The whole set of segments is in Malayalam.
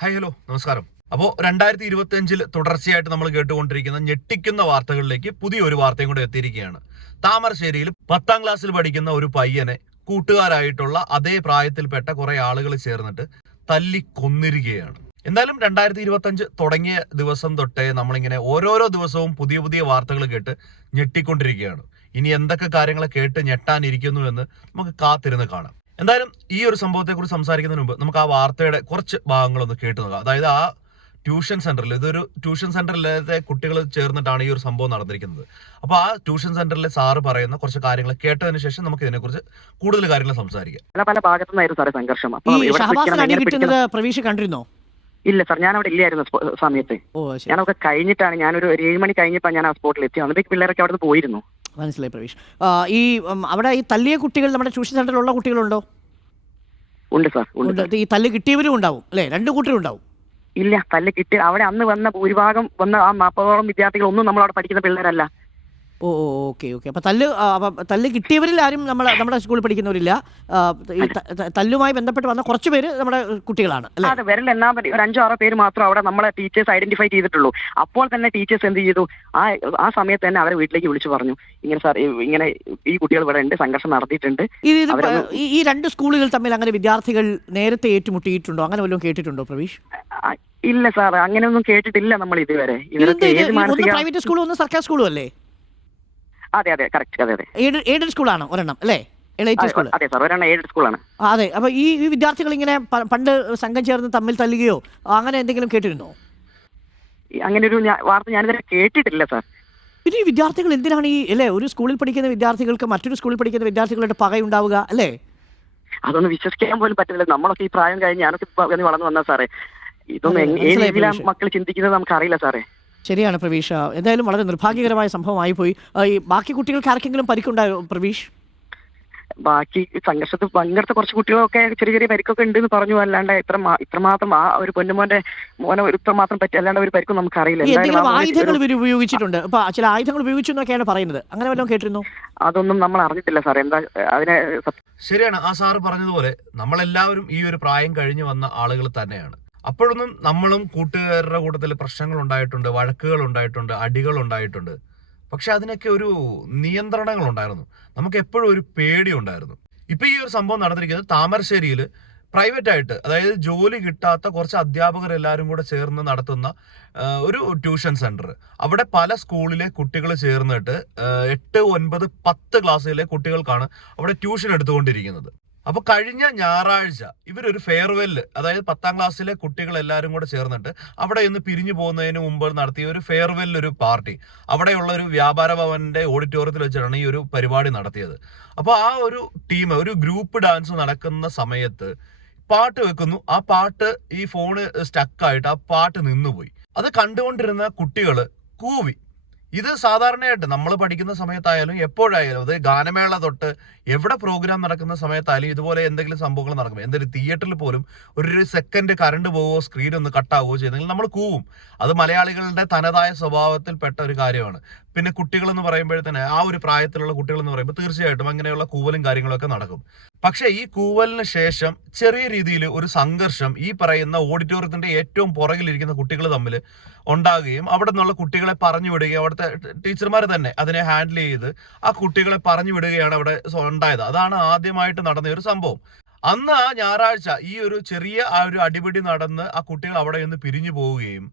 ഹായ് ഹലോ നമസ്കാരം. അപ്പോൾ രണ്ടായിരത്തി ഇരുപത്തി അഞ്ചിൽ തുടർച്ചയായിട്ട് നമ്മൾ കേട്ടുകൊണ്ടിരിക്കുന്ന ഞെട്ടിക്കുന്ന വാർത്തകളിലേക്ക് പുതിയൊരു വാർത്തയും കൂടെ എത്തിയിരിക്കുകയാണ്. താമരശ്ശേരിയിൽ പത്താം ക്ലാസ്സിൽ പഠിക്കുന്ന ഒരു പയ്യനെ കൂട്ടുകാരായിട്ടുള്ള അതേ പ്രായത്തിൽപ്പെട്ട കുറെ ആളുകൾ ചേർന്നിട്ട് തല്ലി കൊന്നിരിക്കുകയാണ് എന്തായാലും രണ്ടായിരത്തി ഇരുപത്തി അഞ്ച് തുടങ്ങിയ ദിവസം തൊട്ടേ നമ്മളിങ്ങനെ ഓരോരോ ദിവസവും പുതിയ പുതിയ വാർത്തകൾ കേട്ട് ഞെട്ടിക്കൊണ്ടിരിക്കുകയാണ്. ഇനി എന്തൊക്കെ കാര്യങ്ങൾ കേട്ട് ഞെട്ടാനിരിക്കുന്നു എന്ന് നമുക്ക് കാത്തിരുന്ന് കാണാം. എന്തായാലും ഈ ഒരു സംഭവത്തെ കുറിച്ച് സംസാരിക്കുന്നതിന് മുമ്പ് നമുക്ക് ആ വാർത്തയുടെ കുറച്ച് ഭാഗങ്ങളൊന്ന് കേട്ടു നോക്കാം. അതായത് ആ ട്യൂഷൻ സെന്ററിൽ ഇതൊരു ട്യൂഷൻ സെന്ററിലെ കുട്ടികൾ ചേർന്നിട്ടാണ് ഈ ഒരു സംഭവം നടന്നിരിക്കുന്നത്. അപ്പൊ ആ ട്യൂഷൻ സെന്ററിലെ സാറ് പറയുന്ന കുറച്ച് കാര്യങ്ങൾ കേട്ടതിന് ശേഷം നമുക്ക് ഇതിനെക്കുറിച്ച് കൂടുതൽ കാര്യങ്ങൾ സംസാരിക്കാം. പല പല സാറേ സംഘർഷം. കിട്ടുന്നത് കണ്ടിരുന്നോ? ഇല്ല സാർ ഞാൻ അവിടെ ഇല്ലായിരുന്നു സമയത്ത്. ഞാനൊക്കെ കഴിഞ്ഞിട്ടാണ്. ഞാനൊരു ഒരു ഏഴ് മണി കഴിഞ്ഞപ്പോൾ ഞാൻ ആ സ്പോട്ടിൽ എത്തി അന്നേക്ക് പിള്ളേരൊക്കെ അവിടെ നിന്ന് പോയിരുന്നു. മനസ്സിലായി പ്രവീഷ്. ഈ അവിടെ ഈ തല്ലിയ കുട്ടികൾ നമ്മുടെ ട്യൂഷൻ സെന്ററിലുള്ള കുട്ടികളുണ്ടോ? ഉണ്ട് സാർ ഉണ്ട് ഈ തല്ല് കിട്ടിയവരും ഉണ്ടാവും അല്ലേ? രണ്ട് കൂട്ടരും ഉണ്ടാവും. ഇല്ല തല്ല് കിട്ടി അവിടെ അന്ന് വന്ന ഭൂരിഭാഗം വന്ന ആ നാൽപ്പതോളം വിദ്യാർത്ഥികൾ ഒന്നും നമ്മളവിടെ പഠിക്കുന്ന പിള്ളേരല്ല. ഓ ഓക്കെ ഓക്കെ. അപ്പൊ തല്ല് അപ്പം തല്ല് കിട്ടിയവരിൽ ആരും നമ്മൾ നമ്മുടെ സ്കൂളിൽ പഠിക്കുന്നവരില്ല. ഈ തല്ലുമായി ബന്ധപ്പെട്ട് വന്ന കുറച്ച് പേര് നമ്മുടെ കുട്ടികളാണ് അതെ വിരൽ എണ്ണാൻ പറ്റി ഒരു അഞ്ചോ ആറോ പേര് മാത്രം അവിടെ നമ്മളെ ടീച്ചേഴ്സ് ഐഡന്റിഫൈ ചെയ്തിട്ടുള്ളൂ. അപ്പോൾ തന്നെ ടീച്ചേഴ്സ് എന്ത് ചെയ്തു? ആ ആ സമയത്ത് തന്നെ അവരെ വീട്ടിലേക്ക് വിളിച്ചു പറഞ്ഞു. ഇങ്ങനെ സാർ ഇങ്ങനെ ഈ കുട്ടികൾ ഇവിടെ ഉണ്ട് സംഘർഷം നടത്തിയിട്ടുണ്ട്. ഈ രണ്ട് സ്കൂളുകൾ തമ്മിൽ അങ്ങനെ വിദ്യാർത്ഥികൾ നേരത്തെ ഏറ്റുമുട്ടിയിട്ടുണ്ടോ? അങ്ങനെ വല്ലതും കേട്ടിട്ടുണ്ടോ പ്രവീഷ്? ഇല്ല സാർ അങ്ങനെയൊന്നും കേട്ടിട്ടില്ല നമ്മൾ ഇതുവരെ. ഇവരൊക്കെ ഇതെന്ത് ഏത് മാനസിക പ്രൈവറ്റ് സ്കൂളും സർക്കാർ സ്കൂളും അല്ലേ? അതെ അതെ കറക്റ്റ് അതെ അതെ. എയ്ഡഡ് സ്കൂളാണ് ഒരെണ്ണം അല്ലേ? സ്കൂൾ അതെ സാർ ഒരെണ്ണം എയ്ഡഡ് സ്കൂളാണ്. അതെ. അപ്പൊ ഈ വിദ്യാർത്ഥികൾ ഇങ്ങനെ പണ്ട് സംഘം ചേർന്ന് തമ്മിൽ തല്ലുകയോ അങ്ങനെ എന്തെങ്കിലും കേട്ടിരുന്നോ? അങ്ങനെ ഒരു വാർത്ത ഞാനിതുവരെ കേട്ടിട്ടില്ല സാർ പിന്നെ ഈ വിദ്യാർത്ഥികൾ എന്തിനാണ് ഈ അല്ലേ ഒരു സ്കൂളിൽ പഠിക്കുന്ന വിദ്യാർത്ഥികൾക്ക് മറ്റൊരു സ്കൂളിൽ പഠിക്കുന്ന വിദ്യാർത്ഥികളുടെ പകയുണ്ടാവുക അല്ലേ? അതൊന്നും വിശ്വസിക്കാൻ പോലും പറ്റില്ല. നമ്മളൊക്കെ ഈ പ്രായം കഴിഞ്ഞ് ഞാനൊക്കെ വളർന്നു വന്ന സാറേ ഇതൊന്നും ഏത് രീതിയിലാണ് മക്കൾ ചിന്തിക്കുന്നത് നമുക്കറിയില്ല സാറേ ശരിയാണ് പ്രവീഷ്. എന്തായാലും വളരെ നിർഭാഗ്യകരമായ സംഭവമായി പോയി. ഈ ബാക്കി കുട്ടികൾക്ക് ആർക്കെങ്കിലും പരിക്കുണ്ടായോ പ്രവീഷ്? ബാക്കി സംഘർഷത്തിൽ പങ്കെടുത്ത കുറച്ച് കുട്ടികളൊക്കെ ചെറിയ ചെറിയ പരിക്കൊക്കെ ഉണ്ടെന്ന് പറഞ്ഞു. അല്ലാണ്ട് ഇത്ര ഇത്രമാത്രം ആ ഒരു പൊന്നുമോന്റെ മോനെ ഇത്ര മാത്രം പറ്റി. അല്ലാണ്ട് ഒരു പരിക്കും നമുക്ക് അറിയില്ല എന്തായാലും എന്തെങ്കിലും ആ ഒരു- ആയുധങ്ങൾ ഇവർ ഉപയോഗിച്ചിട്ടുണ്ട്. ചില ആയുധങ്ങൾ ഉപയോഗിച്ചു എന്നൊക്കെയാണ് പറയുന്നത്. അങ്ങനെ വല്ലതും കേട്ടിരുന്നു? അതൊന്നും നമ്മൾ അറിഞ്ഞിട്ടില്ല സാർ എന്താ അതിനെ ശരിയാണ്. ആ സാറ് പറഞ്ഞതുപോലെ നമ്മളെല്ലാവരും ഈ ഒരു പ്രായം കഴിഞ്ഞു വന്ന ആളുകൾ തന്നെയാണ്. അപ്പോഴൊന്നും നമ്മളും കൂട്ടുകാരുടെ കൂട്ടത്തിൽ പ്രശ്നങ്ങൾ ഉണ്ടായിട്ടുണ്ട് വഴക്കുകൾ ഉണ്ടായിട്ടുണ്ട് അടികൾ ഉണ്ടായിട്ടുണ്ട് പക്ഷെ അതിനൊക്കെ ഒരു നിയന്ത്രണങ്ങൾ ഉണ്ടായിരുന്നു നമുക്ക് എപ്പോഴും ഒരു പേടി ഉണ്ടായിരുന്നു ഇപ്പൊ ഈ ഒരു സംഭവം നടന്നിരിക്കുന്നത് താമരശ്ശേരിയിൽ പ്രൈവറ്റ് ആയിട്ട് അതായത് ജോലി കിട്ടാത്ത കുറച്ച് അധ്യാപകർ എല്ലാവരും കൂടെ ചേർന്ന് നടത്തുന്ന ഒരു ട്യൂഷൻ സെന്റർ. അവിടെ പല സ്കൂളിലെ കുട്ടികൾ ചേർന്നിട്ട് എട്ട് ഒൻപത് പത്ത് ക്ലാസ്സിലെ കുട്ടികൾക്കാണ് അവിടെ ട്യൂഷൻ എടുത്തുകൊണ്ടിരിക്കുന്നത്. അപ്പൊ കഴിഞ്ഞ ഞായറാഴ്ച ഇവരൊരു ഫെയർവെൽ അതായത് പത്താം ക്ലാസ്സിലെ കുട്ടികൾ എല്ലാവരും കൂടെ ചേർന്നിട്ട് അവിടെ ഇന്ന് പിരിഞ്ഞു പോകുന്നതിന് മുമ്പ് നടത്തിയ ഒരു ഫെയർവെൽ ഒരു പാർട്ടി. അവിടെയുള്ള ഒരു വ്യാപാര ഭവന്റെ ഓഡിറ്റോറിയത്തിൽ വെച്ചിട്ടാണ് ഈ ഒരു പരിപാടി നടത്തിയത്. അപ്പൊ ആ ഒരു ടീം ഒരു ഗ്രൂപ്പ് ഡാൻസ് നടക്കുന്ന സമയത്ത് പാട്ട് വെക്കുന്നു. ആ പാട്ട് ഈ ഫോണ് സ്റ്റക്കായിട്ട് ആ പാട്ട് നിന്നുപോയി. അത് കണ്ടുകൊണ്ടിരുന്ന കുട്ടികൾ കൂവി. ഇത് സാധാരണയായിട്ട് നമ്മൾ പഠിക്കുന്ന സമയത്തായാലും എപ്പോഴായാലും അത് ഗാനമേള തൊട്ട് എവിടെ പ്രോഗ്രാം നടക്കുന്ന സമയത്തായാലും ഇതുപോലെ എന്തെങ്കിലും സംഭവങ്ങൾ നടക്കും. എന്തൊരു തിയേറ്ററിൽ പോലും ഒരു സെക്കൻഡ് കറണ്ട് പോവുകയോ സ്ക്രീൻ ഒന്ന് കട്ടാവുകയോ ചെയ്തെങ്കിൽ നമ്മൾ കൂവും. അത് മലയാളികളുടെ തനതായ സ്വഭാവത്തിൽ പെട്ട ഒരു കാര്യമാണ്. പിന്നെ കുട്ടികളെന്ന് പറയുമ്പോഴത്തേന് ആ ഒരു പ്രായത്തിലുള്ള കുട്ടികളെന്ന് പറയുമ്പോൾ തീർച്ചയായിട്ടും അങ്ങനെയുള്ള കൂവലും കാര്യങ്ങളൊക്കെ നടക്കും. പക്ഷേ ഈ കൂവലിന് ശേഷം ചെറിയ രീതിയിൽ ഒരു സംഘർഷം ഈ പറയുന്ന ഓഡിറ്റോറിയത്തിന്റെ ഏറ്റവും പുറകിലിരിക്കുന്ന കുട്ടികൾ തമ്മിൽ ഉണ്ടാകുകയും അവിടെ നിന്നുള്ള കുട്ടികളെ പറഞ്ഞു വിടുകയും അവിടുത്തെ ടീച്ചർമാർ തന്നെ അതിനെ ഹാൻഡിൽ ചെയ്ത് ആ കുട്ടികളെ പറഞ്ഞു വിടുകയാണ് അവിടെ ഉണ്ടായത്. അതാണ് ആദ്യമായിട്ട് നടന്ന ഒരു സംഭവം. അന്ന് ആ ഞായറാഴ്ച ഈ ഒരു ചെറിയ ആ ഒരു അടിപിടി നടന്ന് ആ കുട്ടികൾ അവിടെ നിന്ന് പിരിഞ്ഞു പോവുകയും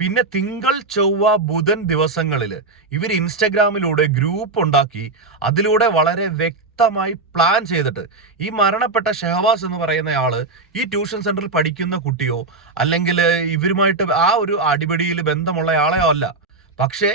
പിന്നെ തിങ്കൾ ചൊവ്വ ബുധൻ ദിവസങ്ങളിൽ ഇവർ ഇൻസ്റ്റഗ്രാമിലൂടെ ഗ്രൂപ്പ് ഉണ്ടാക്കി അതിലൂടെ വളരെ വ്യക്തമായി പ്ലാൻ ചെയ്തിട്ട് ഈ മരണപ്പെട്ട ഷെഹവാസ് എന്ന് പറയുന്ന ആൾ ഈ ട്യൂഷൻ സെന്ററിൽ പഠിക്കുന്ന കുട്ടിയോ അല്ലെങ്കിൽ ഇവരുമായിട്ട് ആ ഒരു അടിപിടിയിൽ ബന്ധമുള്ള ആളെയോ അല്ല. പക്ഷേ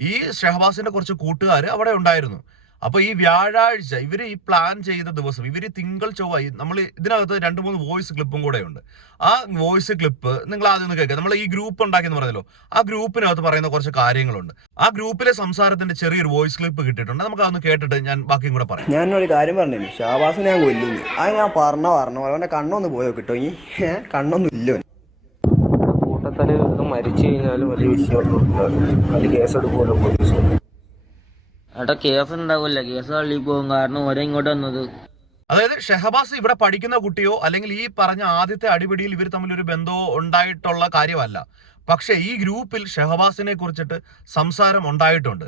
ഈ ഷെഹവാസിന്റെ കുറച്ച് കൂട്ടുകാർ അവിടെ ഉണ്ടായിരുന്നു. അപ്പൊ ഈ വ്യാഴാഴ്ച ഇവർ ഈ പ്ലാൻ ചെയ്ത ദിവസം ഇവർ തിങ്കൾ ചൊവ്വ നമ്മൾ ഇതിനകത്ത് രണ്ട് മൂന്ന് വോയിസ് ക്ലിപ്പും കൂടെ ഉണ്ട്. ആ വോയിസ് ക്ലിപ്പ് നിങ്ങൾ ആദ്യം ഒന്ന് കേൾക്കുക. നമ്മൾ ഈ ഗ്രൂപ്പ് ഉണ്ടാക്കിയെന്ന് പറഞ്ഞല്ലോ. ആ ഗ്രൂപ്പിനകത്ത് പറയുന്ന കുറച്ച് കാര്യങ്ങളുണ്ട്. ആ ഗ്രൂപ്പിലെ സംസാരത്തിന്റെ ചെറിയൊരു വോയിസ് ക്ലിപ്പ് കിട്ടിയിട്ടുണ്ട്. നമുക്ക് അതൊന്ന് കേട്ടിട്ട് ഞാൻ ബാക്കിയും കൂടെ പറയാം. ഞാൻ ഒരു കാര്യം പറഞ്ഞു ഷാബാസിനെ ഞാൻ കൊല്ലുന്നു. അത് ഞാൻ പറഞ്ഞ പറഞ്ഞു അവന്റെ കണ്ണൊന്ന് പോയോ കിട്ടോ ഈ? കണ്ണൊന്നും ഇല്ലോ കൂട്ടത്തിൽ മരിച്ചു കഴിഞ്ഞാലും വലിയ വിഷയമൊന്നും അത് കേസെടുക്കുമല്ലോ പോലീസ്. എടാ കേസ് ഉണ്ടാവില്ല? കേസ് തള്ളി പോകും. കാരണം ഓരോ ഇങ്ങോട്ട് വന്നത്. അതായത് ഷെഹബാസ് ഇവിടെ പഠിക്കുന്ന കുട്ടിയോ അല്ലെങ്കിൽ ഈ പറഞ്ഞ ആദ്യത്തെ അടിപിടിയിൽ ഇവർ തമ്മിൽ ഒരു ബന്ധമോ ഉണ്ടായിട്ടുള്ള കാര്യമല്ല. പക്ഷെ ഈ ഗ്രൂപ്പിൽ ഷെഹബാസിനെ കുറിച്ചിട്ട് സംസാരം ഉണ്ടായിട്ടുണ്ട്.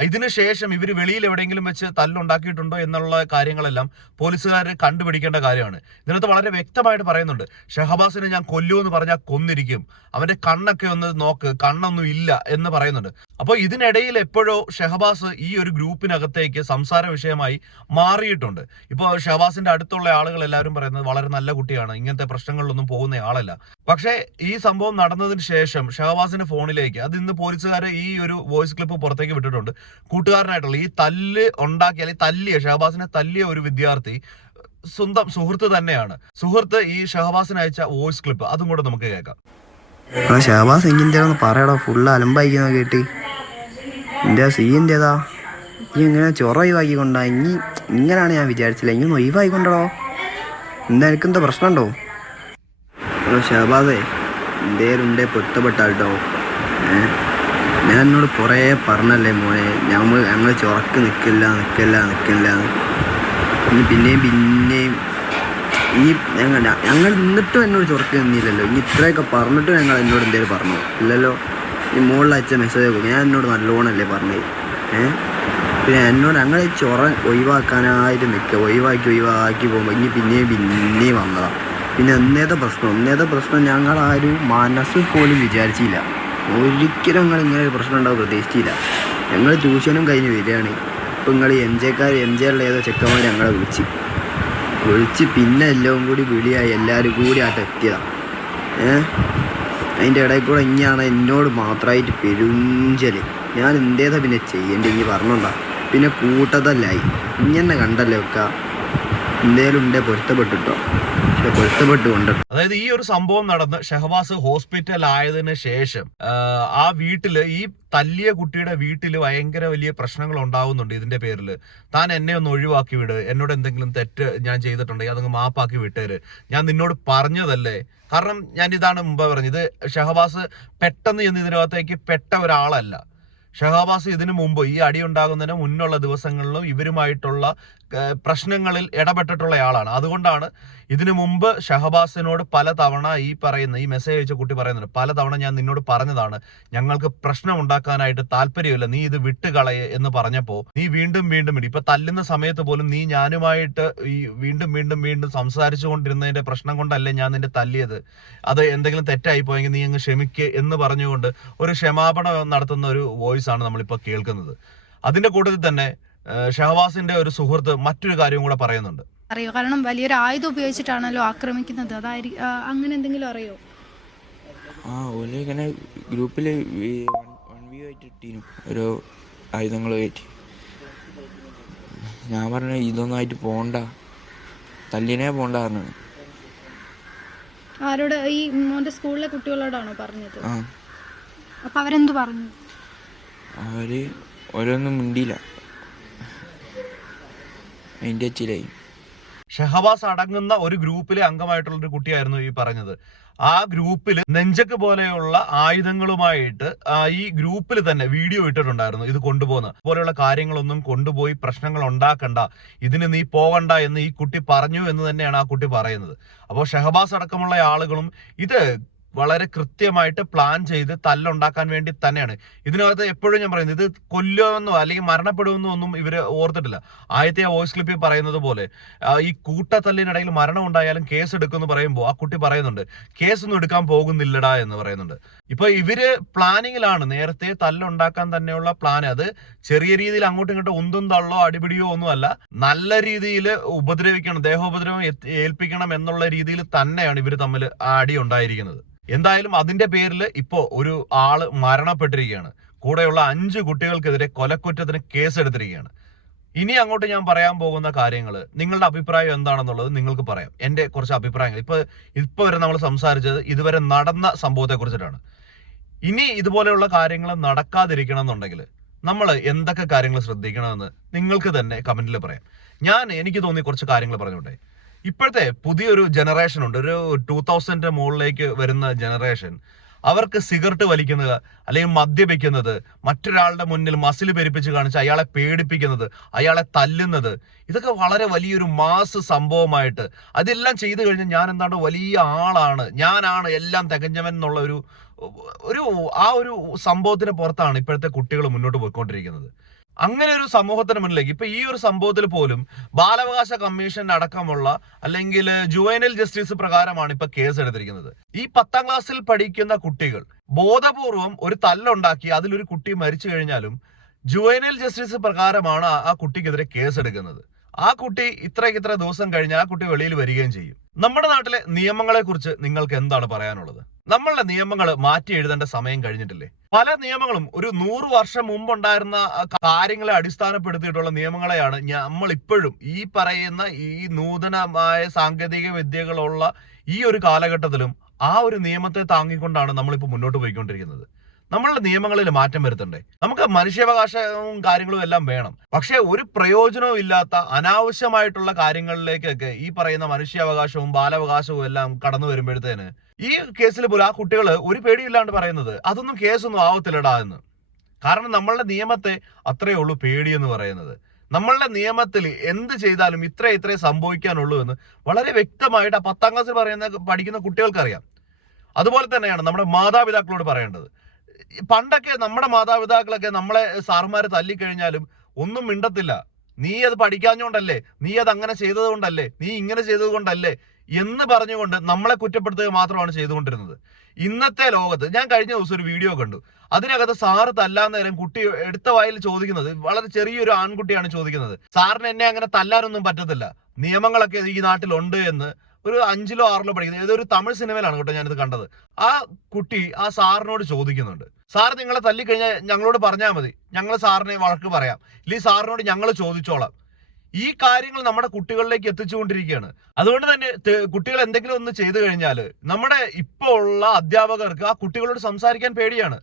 ഇതിനു ശേഷം ഇവർ വെളിയിൽ എവിടെയെങ്കിലും വെച്ച് തല്ലുണ്ടാക്കിയിട്ടുണ്ടോ എന്നുള്ള കാര്യങ്ങളെല്ലാം പോലീസുകാർ കണ്ടുപിടിക്കേണ്ട കാര്യമാണ്. ഇതിനകത്ത് വളരെ വ്യക്തമായിട്ട് പറയുന്നുണ്ട്. ഷഹബാസിനെ ഞാൻ കൊല്ലുമെന്ന് പറഞ്ഞാൽ കൊന്നിരിക്കും. അവന്റെ കണ്ണൊക്കെ ഒന്ന് നോക്ക്. കണ്ണൊന്നും ഇല്ല എന്ന് പറയുന്നുണ്ട്. അപ്പോൾ ഇതിനിടയിൽ എപ്പോഴോ ഷഹബാസ് ഈ ഒരു ഗ്രൂപ്പിനകത്തേക്ക് സംസാര വിഷയമായി മാറിയിട്ടുണ്ട്. ഇപ്പോൾ ഷഹബാസിന്റെ അടുത്തുള്ള ആളുകൾ എല്ലാവരും പറയുന്നത് വളരെ നല്ല കുട്ടിയാണ്. ഇങ്ങനത്തെ പ്രശ്നങ്ങളിലൊന്നും പോകുന്ന ആളല്ല. പക്ഷേ ഈ സംഭവം നടന്നതിന് ശേഷം ഷഹബാസിന്റെ ഫോണിലേക്ക് അത് ഇന്ന് പോലീസുകാർ ഈ ഒരു വോയിസ് ക്ലിപ്പ് പുറത്തേക്ക് വിട്ടിട്ടുണ്ട്. കൂട്ടുകാരനായിട്ടുള്ള ഈ തല്ല് ഉണ്ടാക്കിയ അല്ലെങ്കിൽ തല്ലിയ ഷഹബാസിനെ തല്ലിയ ഒരു വിദ്യാർത്ഥി സ്വന്തം സുഹൃത്ത് തന്നെയാണ്. സുഹൃത്ത് ഈ ഷഹബാസിന് അയച്ച വോയിസ് ക്ലിപ്പ് അതും കൂടെ നമുക്ക് കേൾക്കാം. ഷഹബാസ് ഇങ്ങനെ പറയടാ ഫുള്ള് അലമ്പായിക്കുന്ന കേട്ടി. എന്റെ സീന്റെതാ ഈ ഇങ്ങനെ ചൊറ ഒഴിവാക്കിക്കൊണ്ടാ ഇനി ഇങ്ങനെയാണ് ഞാൻ വിചാരിച്ചില്ല ഇങ്ങനെ ഒഴിവായിക്കൊണ്ടോ എന്താ എനിക്കെന്താ പ്രശ്നമുണ്ടോ? ഷഹബാസേ ഷാബാസേ എന്തേലും ഉണ്ടേ പൊരുത്തപ്പെട്ട കേട്ടോ ഏ? ഞാൻ എന്നോട് കുറേ പറഞ്ഞല്ലേ മോനെ ഞമ്മ ഞങ്ങൾ ചുറക്ക് നിൽക്കില്ല നിൽക്കില്ല നിൽക്കില്ല ഇനി പിന്നെയും പിന്നെയും ഇനി ഞങ്ങൾ ഞങ്ങൾ നിന്നിട്ടും എന്നോട് ചുറക്ക് നിന്നില്ലല്ലോ. ഇനി ഇത്രയൊക്കെ പറഞ്ഞിട്ടും ഞങ്ങൾ എന്നോട് എന്തേലും പറഞ്ഞു? ഇല്ലല്ലോ. ഈ മുകളിൽ അയച്ച മെസ്സേജ് ഞാൻ എന്നോട് നല്ലോണമല്ലേ പറഞ്ഞത് ഏഹ് പിന്നെ എന്നോട് ഞങ്ങൾ ചൊറ ഒഴിവാക്കാനായിട്ട് നിൽക്കുക ഒഴിവാക്കി ഒഴിവാക്കി പോകുമ്പോൾ ഇനി പിന്നെയും പിന്നെയും വന്നതാണ് പിന്നെ ഒന്നേത്തെ പ്രശ്നം? ഒന്നേത്തെ പ്രശ്നം? ഞങ്ങൾ ആരും മനസ്സിൽ പോലും വിചാരിച്ചില്ല. ഒരിക്കലും ഞങ്ങൾ ഇങ്ങനെ ഒരു പ്രശ്നം ഉണ്ടാവും പ്രതീക്ഷിച്ചില്ല. ഞങ്ങൾ ട്യൂഷനും കഴിഞ്ഞ് വരികയാണ്. ഇപ്പം നിങ്ങൾ എം ജെക്കാർ എം ജെ ഉള്ള ഏതോ ചെക്കന്മാർ ഞങ്ങളെ വിളിച്ച്. വിളിച്ച് പിന്നെ എല്ലാം കൂടി വിളിയായി എല്ലാവരും കൂടി ആട്ട് എത്തിയതാണ് ഏ? അതിന്റെ ഇടയിൽ കൂടെ ഇനിയാണ് എന്നോട് മാത്രമായിട്ട് പെരുഞ്ചൽ. ഞാൻ എന്തേതാ പിന്നെ ചെയ്യേണ്ടി ഇനി പറഞ്ഞോണ്ടാ. പിന്നെ കൂട്ടതല്ലായി. ഇങ്ങനെ കണ്ടല്ലേ ഒക്കെ എന്തേലും ഉണ്ടേ പൊരുത്തപ്പെട്ടിട്ടോ? പക്ഷെ പൊരുത്തപ്പെട്ട് കൊണ്ടിട്ടോ. അതായത് ഈ ഒരു സംഭവം നടന്ന് ഷഹബാസ് ഹോസ്പിറ്റൽ ആയതിന് ശേഷം ആ വീട്ടിൽ ഈ തല്ലിയ കുട്ടിയുടെ വീട്ടിൽ ഭയങ്കര വലിയ പ്രശ്നങ്ങൾ ഉണ്ടാവുന്നുണ്ട് ഇതിന്റെ പേരിൽ താൻ എന്നെ ഒന്ന് ഒഴിവാക്കി വിട്. എന്നോട് എന്തെങ്കിലും തെറ്റ് ഞാൻ ചെയ്തിട്ടുണ്ടെങ്കിൽ അതങ്ങ് മാപ്പാക്കി വിട്ടേര്. ഞാൻ നിന്നോട് പറഞ്ഞതല്ലേ? കാരണം ഞാൻ ഇതാണ് മുമ്പ് പറഞ്ഞത്. ഷഹബാസ് പെട്ടെന്ന് ചെന്ന് ഇതിനകത്തേക്ക് പെട്ട ഒരാളല്ല. ഷഹബാസ് ഇതിനു മുമ്പ് ഈ അടി ഉണ്ടാകുന്നതിന് മുന്നുള്ള ദിവസങ്ങളിലും ഇവരുമായിട്ടുള്ള പ്രശ്നങ്ങളിൽ ഇടപെട്ടിട്ടുള്ള ആളാണ് അതുകൊണ്ടാണ് ഇതിനു മുമ്പ് ഷഹബാസിനോട് പല തവണ ഈ പറയുന്ന ഈ മെസ്സേജ് അയച്ച കുട്ടി പറയുന്നുണ്ട് പലതവണ ഞാൻ നിന്നോട് പറഞ്ഞതാണ് ഞങ്ങൾക്ക് പ്രശ്നം ഉണ്ടാക്കാനായിട്ട് താല്പര്യമില്ല നീ ഇത് വിട്ടുകളയെ എന്ന് പറഞ്ഞപ്പോൾ നീ വീണ്ടും വീണ്ടും. ഇപ്പൊ തല്ലുന്ന സമയത്ത് പോലും നീ ഞാനുമായിട്ട് ഈ വീണ്ടും വീണ്ടും വീണ്ടും സംസാരിച്ചു കൊണ്ടിരുന്നതിന്റെ പ്രശ്നം കൊണ്ടല്ലേ ഞാൻ നിന്റെ തല്ലിയത്? അത് എന്തെങ്കിലും തെറ്റായി പോയെങ്കിൽ നീ അങ്ങ് ക്ഷമിക്ക് എന്ന് പറഞ്ഞുകൊണ്ട് ഒരു ക്ഷമാപണം നടത്തുന്ന ഒരു വോയിസ് ആണ് നമ്മളിപ്പോൾ കേൾക്കുന്നത്. അതിന്റെ കൂട്ടത്തിൽ തന്നെ ഏഹ്, ഷഹബാസിന്റെ ഒരു സുഹൃത്ത് മറ്റൊരു കാര്യം കൂടെ പറയുന്നുണ്ട്. അറിയോ? കാരണം വലിയൊരു ആയുധം ഉപയോഗിച്ചിട്ടാണല്ലോ ആക്രമിക്കുന്നത്. അതായി അങ്ങനെ എന്തെങ്കിലും അറിയോ? ആ ഓൽ ഇങ്ങനെ ഗ്രൂപ്പിൽ വൺ വ്യൂ ആയിട്ട് ഇട്ടീനു. ഓരോ ആയുധങ്ങൾ കയറ്റി. ഞാൻ പറഞ്ഞു ഇതൊന്നും ആയിട്ട് പോണ്ട. തല്ലിനെ പോണ്ട പറഞ്ഞു ആരോട്? ഈ മോന്റെ സ്കൂളിലെ കുട്ടികളോടാണോ പറഞ്ഞത്? ആ. അപ്പൊ അവരെന്തു പറഞ്ഞു? അവർ ഓരോന്നും മിണ്ടിയില്ല. അതിന്റെ ചിലയും ഷഹബാസ് അടങ്ങുന്ന ഒരു ഗ്രൂപ്പിലെ അംഗമായിട്ടുള്ള ഒരു കുട്ടിയായിരുന്നു ഈ പറഞ്ഞത്. ആ ഗ്രൂപ്പിൽ നെഞ്ചക്ക് പോലെയുള്ള ആയുധങ്ങളുമായിട്ട് ഈ ഗ്രൂപ്പിൽ തന്നെ വീഡിയോ ഇട്ടിട്ടുണ്ടായിരുന്നു ഇത് കൊണ്ടുപോകുന്ന പോലെയുള്ള കാര്യങ്ങളൊന്നും കൊണ്ടുപോയി പ്രശ്നങ്ങൾ ഉണ്ടാക്കണ്ട. ഇതിന് നീ പോകണ്ട എന്ന് ഈ കുട്ടി പറഞ്ഞു എന്ന് തന്നെയാണ് ആ കുട്ടി പറയുന്നത്. അപ്പോൾ ഷഹബാസ് അടക്കമുള്ള ആളുകളും ഇത് വളരെ കൃത്യമായിട്ട് പ്ലാൻ ചെയ്ത് തല്ലുണ്ടാക്കാൻ വേണ്ടി തന്നെയാണ്. ഇതിനകത്ത് എപ്പോഴും ഞാൻ പറയുന്നത് ഇത് കൊല്ലുമെന്നോ അല്ലെങ്കിൽ മരണപ്പെടുമെന്നോ ഒന്നും ഇവർ ഓർത്തിട്ടില്ല. ആദ്യത്തെ വോയിസ് ക്ലിപ്പിൽ പറയുന്നത് പോലെ ഈ കൂട്ടത്തല്ലിനിടയിൽ മരണം ഉണ്ടായാലും കേസ് എടുക്കുമെന്ന് പറയുമ്പോൾ ആ കുട്ടി പറയുന്നുണ്ട് കേസ് ഒന്നും എടുക്കാൻ പോകുന്നില്ലടാ എന്ന് പറയുന്നുണ്ട്. ഇപ്പൊ ഇവർ പ്ലാനിങ്ങിലാണ് നേരത്തെ തല്ലുണ്ടാക്കാൻ തന്നെയുള്ള പ്ലാൻ അത് ചെറിയ രീതിയിൽ അങ്ങോട്ടും ഇങ്ങോട്ടും ഉന്തും തള്ളോ അടിപിടിയോ ഒന്നുമല്ല. നല്ല രീതിയിൽ ഉപദ്രവിക്കണം ദേഹോപദ്രവം ഏൽപ്പിക്കണം എന്നുള്ള രീതിയിൽ തന്നെയാണ് ഇവർ തമ്മിൽ ആ അടി ഉണ്ടായിരിക്കുന്നത്. എന്തായാലും അതിന്റെ പേരിൽ ഇപ്പോ ഒരു ആൾ മരണപ്പെട്ടിരിക്കുകയാണ്. കൂടെയുള്ള അഞ്ച് കുട്ടികൾക്കെതിരെ കൊലക്കുറ്റത്തിന് കേസെടുത്തിരിക്കുകയാണ്. ഇനി അങ്ങോട്ട് ഞാൻ പറയാൻ പോകുന്ന കാര്യങ്ങൾ നിങ്ങളുടെ അഭിപ്രായം എന്താണെന്നുള്ളത് നിങ്ങൾക്ക് പറയാം. എന്റെ കുറച്ച് അഭിപ്രായങ്ങൾ. ഇപ്പൊ ഇപ്പൊ വരെ നമ്മൾ സംസാരിച്ചത് ഇതുവരെ നടന്ന സംഭവത്തെ കുറിച്ചിട്ടാണ് ഇനി ഇതുപോലെയുള്ള കാര്യങ്ങൾ നടക്കാതിരിക്കണം എന്നുണ്ടെങ്കിൽ നമ്മൾ എന്തൊക്കെ കാര്യങ്ങൾ ശ്രദ്ധിക്കണമെന്ന് നിങ്ങൾക്ക് തന്നെ കമന്റിൽ പറയാം. ഞാൻ എനിക്ക് തോന്നി കുറച്ച് കാര്യങ്ങൾ പറഞ്ഞോട്ടെ. ഇപ്പോഴത്തെ പുതിയൊരു ജനറേഷൻ ഉണ്ട്. ഒരു ടൂ തൗസൻഡ് മുകളിലേക്ക് വരുന്ന ജനറേഷൻ അവർക്ക് സിഗരറ്റ് വലിക്കുന്നത് അല്ലെങ്കിൽ മദ്യപിക്കുന്നത് മറ്റൊരാളുടെ മുന്നിൽ മസിൽ പെരുപ്പിച്ച് കാണിച്ച് അയാളെ പേടിപ്പിക്കുന്നത് അയാളെ തല്ലുന്നത് ഇതൊക്കെ വളരെ വലിയൊരു മാസ് സംഭവമായിട്ട്. അതെല്ലാം ചെയ്തു കഴിഞ്ഞ് ഞാൻ എന്താണ് വലിയ ആളാണ്. ഞാനാണ് എല്ലാം തികഞ്ഞവൻ എന്നുള്ള ഒരു ഒരു ആ ഒരു സംഭവത്തിന് പുറത്താണ് ഇപ്പോഴത്തെ കുട്ടികൾ മുന്നോട്ട് പോയിക്കൊണ്ടിരിക്കുന്നത്. അങ്ങനെ ഒരു സമൂഹത്തിന് മുന്നിലേക്ക് ഇപ്പൊ ഈ ഒരു സംഭവത്തിൽ പോലും ബാലാവകാശ കമ്മീഷൻ അടക്കമുള്ള അല്ലെങ്കിൽ ജുവൈനൽ ജസ്റ്റിസ് പ്രകാരമാണ് ഇപ്പൊ കേസ് എടുത്തിരിക്കുന്നത്. ഈ പത്താം ക്ലാസ്സിൽ പഠിക്കുന്ന കുട്ടികൾ ബോധപൂർവം ഒരു തല്ലുണ്ടാക്കി അതിലൊരു കുട്ടി മരിച്ചു കഴിഞ്ഞാലും ജുവൈനൽ ജസ്റ്റിസ് പ്രകാരമാണ് ആ- കുട്ടിക്കെതിരെ കേസ് എടുക്കുന്നത്. ആ കുട്ടി ഇത്രയ്ക്ക് ഇത്ര ദിവസം കഴിഞ്ഞ് ആ കുട്ടി വെളിയിൽ വരികയും ചെയ്യും. നമ്മുടെ നാട്ടിലെ നിയമങ്ങളെ കുറിച്ച് നിങ്ങൾക്ക് എന്താണ് പറയാനുള്ളത്? നമ്മളുടെ നിയമങ്ങൾ മാറ്റി എഴുതേണ്ട സമയം കഴിഞ്ഞിട്ടില്ലേ? പല നിയമങ്ങളും ഒരു നൂറ് വർഷം മുമ്പുണ്ടായിരുന്ന കാര്യങ്ങളെ അടിസ്ഥാനപ്പെടുത്തിയിട്ടുള്ള നിയമങ്ങളെയാണ് നമ്മൾ ഇപ്പോഴും ഈ പറയുന്ന ഈ നൂതനമായ സാങ്കേതിക വിദ്യകളുള്ള ഈ ഒരു കാലഘട്ടത്തിലും ആ ഒരു നിയമത്തെ താങ്ങിക്കൊണ്ടാണ് നമ്മളിപ്പോൾ മുന്നോട്ട് പോയിക്കൊണ്ടിരിക്കുന്നത്. നമ്മളുടെ നിയമങ്ങളിൽ മാറ്റം വരുത്തണ്ടേ? നമുക്ക് മനുഷ്യാവകാശവും കാര്യങ്ങളും എല്ലാം വേണം. പക്ഷേ ഒരു പ്രയോജനവും ഇല്ലാത്ത അനാവശ്യമായിട്ടുള്ള കാര്യങ്ങളിലേക്കൊക്കെ ഈ പറയുന്ന മനുഷ്യാവകാശവും ബാലാവകാശവും എല്ലാം കടന്നു വരുമ്പോഴത്തേന് ഈ കേസിൽ പോലും ആ കുട്ടികൾ ഒരു പേടിയില്ലാണ്ട് പറയുന്നത് അതൊന്നും കേസൊന്നും ആവത്തില്ലടാ എന്ന്. കാരണം നമ്മളുടെ നിയമത്തെ അത്രയേ ഉള്ളൂ പേടി എന്ന് പറയുന്നത്. നമ്മളുടെ നിയമത്തിൽ എന്ത് ചെയ്താലും ഇത്ര ഇത്രേ സംഭവിക്കാനുള്ളൂ എന്ന് വളരെ വ്യക്തമായിട്ട് ആ പത്താം ക്ലാസ്സിൽ പറയുന്ന പഠിക്കുന്ന കുട്ടികൾക്കറിയാം. അതുപോലെ തന്നെയാണ് നമ്മുടെ മാതാപിതാക്കളോട് പറയേണ്ടത്. പണ്ടൊക്കെ നമ്മുടെ മാതാപിതാക്കളൊക്കെ നമ്മളെ സാറുമാരെ തല്ലിക്കഴിഞ്ഞാലും ഒന്നും മിണ്ടത്തില്ല. നീ അത് പഠിക്കാഞ്ഞോണ്ടല്ലേ? നീ അത് അങ്ങനെ ചെയ്തത് കൊണ്ടല്ലേ നീ ഇങ്ങനെ ചെയ്തത് കൊണ്ടല്ലേ എന്ന് പറഞ്ഞുകൊണ്ട് നമ്മളെ കുറ്റപ്പെടുത്തുക മാത്രമാണ് ചെയ്തുകൊണ്ടിരുന്നത്. ഇന്നത്തെ ലോകത്ത് ഞാൻ കഴിഞ്ഞ ദിവസം ഒരു വീഡിയോ കണ്ടു. അതിനകത്ത് സാറ് തല്ലാൻ നേരം കുട്ടി എടുത്ത വായിൽ ചോദിക്കുന്നത് വളരെ ചെറിയൊരു ആൺകുട്ടിയാണ് ചോദിക്കുന്നത്. സാറിന് എന്നെ അങ്ങനെ തല്ലാനൊന്നും പറ്റത്തില്ല. നിയമങ്ങളൊക്കെ ഈ നാട്ടിലുണ്ട് എന്ന് ഒരു അഞ്ചിലോ ആറിലോ പഠിക്കുന്നത് ഏതൊരു തമിഴ് സിനിമയിലാണ് കേട്ടോ ഞാനിത് കണ്ടത്. ആ കുട്ടി ആ സാറിനോട് ചോദിക്കുന്നുണ്ട്. സാർ നിങ്ങളെ തല്ലിക്കഴിഞ്ഞാൽ ഞങ്ങളോട് പറഞ്ഞാൽ മതി. ഞങ്ങൾ സാറിനെ വഴക്ക് പറയാം. ഇല്ലെങ്കിൽ സാറിനോട് ഞങ്ങൾ ചോദിച്ചോളാം. ഈ കാര്യങ്ങൾ നമ്മുടെ കുട്ടികളിലേക്ക് എത്തിച്ചുകൊണ്ടിരിക്കുകയാണ്. അതുകൊണ്ട് തന്നെ കുട്ടികൾ എന്തെങ്കിലും ഒന്ന് ചെയ്തു കഴിഞ്ഞാൽ നമ്മുടെ ഇപ്പോൾ ഉള്ള അധ്യാപകർക്ക് ആ കുട്ടികളോട് സംസാരിക്കാൻ പേടിയാണ്.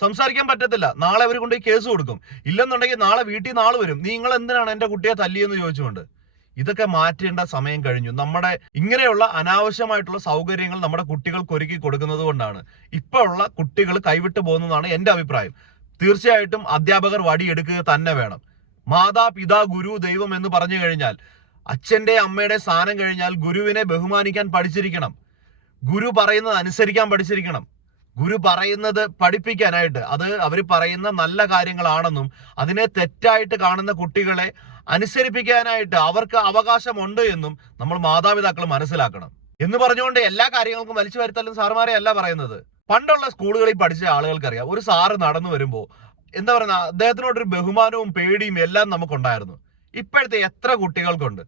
സംസാരിക്കാൻ പറ്റത്തില്ല. നാളെ അവർ കൊണ്ടുപോയി കേസ് കൊടുക്കും. ഇല്ലെന്നുണ്ടെങ്കിൽ നാളെ വീട്ടിൽ നാളെ വരും. നിങ്ങൾ എന്തിനാണ് എന്റെ കുട്ടിയെ തല്ലിയെന്ന് ചോദിച്ചുകൊണ്ട്? ഇതൊക്കെ മാറ്റേണ്ട സമയം കഴിഞ്ഞു. നമ്മുടെ ഇങ്ങനെയുള്ള അനാവശ്യമായിട്ടുള്ള സൗകര്യങ്ങൾ നമ്മുടെ കുട്ടികൾക്ക് ഒരുക്കി കൊടുക്കുന്നത് കൊണ്ടാണ്. ഇപ്പോഴുള്ള കുട്ടികൾ കൈവിട്ടു പോകുന്നതാണ് എന്റെ അഭിപ്രായം. തീർച്ചയായിട്ടും അധ്യാപകർ വടിയെടുക്കുക തന്നെ വേണം. മാതാപിതാ ഗുരു ദൈവം എന്ന് പറഞ്ഞു കഴിഞ്ഞാൽ അച്ഛന്റെ അമ്മയുടെ സ്ഥാനം കഴിഞ്ഞാൽ ഗുരുവിനെ ബഹുമാനിക്കാൻ പഠിച്ചിരിക്കണം. ഗുരു പറയുന്നത് അനുസരിക്കാൻ പഠിച്ചിരിക്കണം. ഗുരു പറയുന്നത് പഠിപ്പിക്കാനായിട്ട് അത് അവർ പറയുന്ന നല്ല കാര്യങ്ങളാണെന്നും അതിനെ തെറ്റായിട്ട് കാണുന്ന കുട്ടികളെ അനുസരിപ്പിക്കാനായിട്ട് അവർക്ക് അവകാശമുണ്ട് എന്നും നമ്മൾ മാതാപിതാക്കൾ മനസ്സിലാക്കണം. എന്ന് പറഞ്ഞുകൊണ്ട് എല്ലാ കാര്യങ്ങൾക്കും വലിച്ചു വരുത്തലും സാറുമാരെ അല്ല പറയുന്നത്. പണ്ടുള്ള സ്കൂളുകളിൽ പഠിച്ച ആളുകൾക്കറിയാം ഒരു സാറ് നടന്നു വരുമ്പോൾ എന്താ പറയുക അദ്ദേഹത്തിനോടൊരു ബഹുമാനവും പേടിയും എല്ലാം നമുക്കുണ്ടായിരുന്നു. ഇപ്പോഴത്തെ എത്ര കുട്ടികൾക്കുണ്ട്?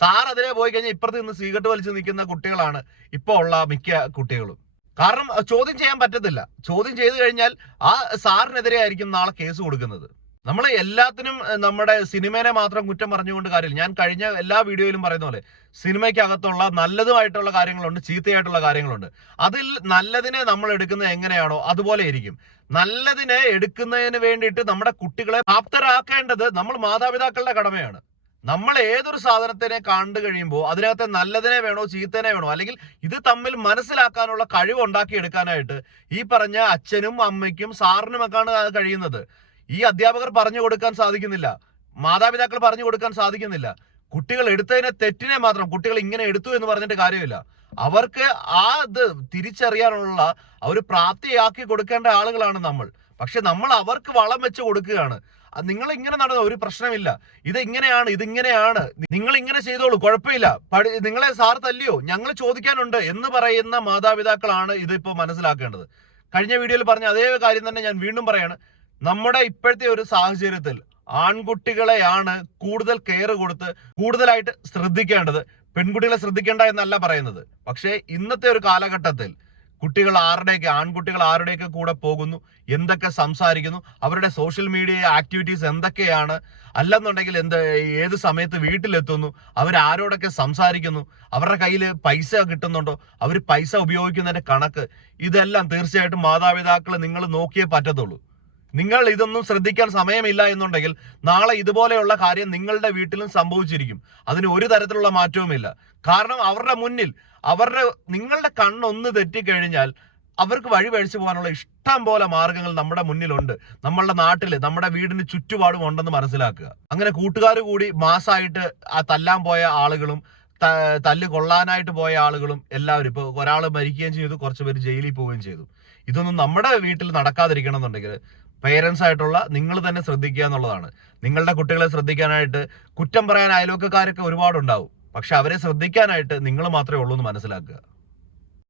സാർ അതിലെ പോയി കഴിഞ്ഞാൽ ഇപ്പുറത്ത് നിന്ന് സിഗരറ്റ് വലിച്ചു നിൽക്കുന്ന കുട്ടികളാണ് ഇപ്പോൾ ഉള്ള മിക്ക കുട്ടികളും. കാരണം ചോദ്യം ചെയ്യാൻ പറ്റത്തില്ല. ചോദ്യം ചെയ്തു കഴിഞ്ഞാൽ ആ സാറിനെതിരെ ആയിരിക്കും നാളെ കേസ് കൊടുക്കുന്നത്. നമ്മൾ എല്ലാത്തിനും നമ്മുടെ സിനിമേനെ മാത്രം കുറ്റം പറഞ്ഞുകൊണ്ട് കാര്യമില്ല. ഞാൻ കഴിഞ്ഞ എല്ലാ വീഡിയോയിലും പറയുന്ന പോലെ സിനിമയ്ക്കകത്തുള്ള നല്ലതുമായിട്ടുള്ള കാര്യങ്ങളുണ്ട് ചീത്തയായിട്ടുള്ള കാര്യങ്ങളുണ്ട്. അതിൽ നല്ലതിനെ നമ്മൾ എടുക്കുന്നത് എങ്ങനെയാണോ അതുപോലെ ഇരിക്കും നല്ലതിനെ എടുക്കുന്നതിന് വേണ്ടിയിട്ട് നമ്മുടെ കുട്ടികളെ പ്രാപ്തരാക്കേണ്ടത് നമ്മൾ മാതാപിതാക്കളുടെ കടമയാണ്. നമ്മൾ ഏതൊരു സാധനത്തിനെ കണ്ടു കഴിയുമ്പോൾ അതിനകത്തെ നല്ലതിനെ വേണോ ചീത്തനെ വേണോ അല്ലെങ്കിൽ ഇത് തമ്മിൽ മനസ്സിലാക്കാനുള്ള കഴിവ് ഉണ്ടാക്കിയെടുക്കാനായിട്ട് ഈ പറഞ്ഞ അച്ഛനും അമ്മയ്ക്കും സാറിനുമൊക്കെയാണ് കഴിയുന്നത്. ഈ അധ്യാപകർ പറഞ്ഞു കൊടുക്കാൻ സാധിക്കുന്നില്ല. മാതാപിതാക്കൾ പറഞ്ഞു കൊടുക്കാൻ സാധിക്കുന്നില്ല. കുട്ടികൾ എടുത്തതിനെ തെറ്റിനെ മാത്രം കുട്ടികൾ ഇങ്ങനെ എടുത്തു എന്ന് പറഞ്ഞിട്ട് കാര്യമില്ല. അവർക്ക് ആ ഇത് തിരിച്ചറിയാനുള്ള അവർ പ്രാപ്തിയാക്കി കൊടുക്കേണ്ട ആളുകളാണ് നമ്മൾ. പക്ഷെ നമ്മൾ അവർക്ക് വളം വെച്ച് കൊടുക്കുകയാണ്. നിങ്ങൾ ഇങ്ങനെ നടന്ന ഒരു പ്രശ്നമില്ല. ഇത് ഇങ്ങനെയാണ് ഇതിങ്ങനെയാണ് നിങ്ങൾ ഇങ്ങനെ ചെയ്തോളൂ കുഴപ്പമില്ല. പഠി നിങ്ങളെ സാർ തല്ലിയോ ഞങ്ങൾ ചോദിക്കാനുണ്ട് എന്ന് പറയുന്ന മാതാപിതാക്കളാണ് ഇതിപ്പോ മനസ്സിലാക്കേണ്ടത്. കഴിഞ്ഞ വീഡിയോയിൽ പറഞ്ഞ അതേ കാര്യം തന്നെ ഞാൻ വീണ്ടും പറയാണ്. നമ്മുടെ ഇപ്പോഴത്തെ ഒരു സാഹചര്യത്തിൽ ആൺകുട്ടികളെയാണ് കൂടുതൽ കെയർ കൊടുത്ത് കൂടുതലായിട്ട് ശ്രദ്ധിക്കേണ്ടത്. പെൺകുട്ടികളെ ശ്രദ്ധിക്കേണ്ട എന്നല്ല പറയുന്നത്. പക്ഷേ ഇന്നത്തെ ഒരു കാലഘട്ടത്തിൽ കുട്ടികൾ ആരുടെയൊക്കെ ആൺകുട്ടികൾ ആരുടെയൊക്കെ കൂടെ പോകുന്നു എന്തൊക്കെ സംസാരിക്കുന്നു അവരുടെ സോഷ്യൽ മീഡിയ ആക്ടിവിറ്റീസ് എന്തൊക്കെയാണ് അല്ലെന്നുണ്ടെങ്കിൽ എന്ത് ഏത് സമയത്ത് വീട്ടിലെത്തുന്നു അവർ ആരോടൊക്കെ സംസാരിക്കുന്നു അവരുടെ കയ്യിൽ പൈസ കിട്ടുന്നുണ്ടോ അവർ പൈസ ഉപയോഗിക്കുന്നതിന്റെ കണക്ക് ഇതെല്ലാം തീർച്ചയായിട്ടും മാതാപിതാക്കൾ നിങ്ങൾ നോക്കിയേ പറ്റത്തുള്ളൂ. നിങ്ങൾ ഇതൊന്നും ശ്രദ്ധിക്കാൻ സമയമില്ല എന്നുണ്ടെങ്കിൽ നാളെ ഇതുപോലെയുള്ള കാര്യം നിങ്ങളുടെ വീട്ടിലും സംഭവിച്ചിരിക്കും. അതിന് ഒരു തരത്തിലുള്ള മാറ്റവുമില്ല. കാരണം അവരുടെ മുന്നിൽ അവരുടെ നിങ്ങളുടെ കണ്ണൊന്ന് തെറ്റിക്കഴിഞ്ഞാൽ അവർക്ക് വഴി പഴിച്ചു പോകാനുള്ള ഇഷ്ടം പോലെ മാർഗങ്ങൾ നമ്മുടെ മുന്നിലുണ്ട്. നമ്മളുടെ നാട്ടിൽ നമ്മുടെ വീടിന് ചുറ്റുപാടും ഉണ്ടെന്ന് മനസ്സിലാക്കുക. അങ്ങനെ കൂട്ടുകാർ കൂടി മാസമായിട്ട് ആ തല്ലാൻ പോയ ആളുകളും തല്ല് കൊള്ളാനായിട്ട് പോയ ആളുകളും എല്ലാവരും ഇപ്പോൾ ഒരാൾ മരിക്കുകയും ചെയ്തു കുറച്ച് പേര് ജയിലിൽ പോവുകയും ചെയ്തു. ഇതൊന്നും നമ്മുടെ വീട്ടിൽ നടക്കാതിരിക്കണം എന്നുണ്ടെങ്കിൽ പേരൻസ് ആയിട്ടുള്ള നിങ്ങൾ തന്നെ ശ്രദ്ധിക്കുക എന്നുള്ളതാണ്. നിങ്ങളുടെ കുട്ടികളെ ശ്രദ്ധിക്കാനായിട്ട് കുറ്റം പറയാൻ അയൽവക്കക്കാരൊക്കെ ഒരുപാടുണ്ടാവും. പക്ഷെ അവരെ ശ്രദ്ധിക്കാനായിട്ട് നിങ്ങൾ മാത്രമേ ഉള്ളൂ എന്ന് മനസ്സിലാക്കുക.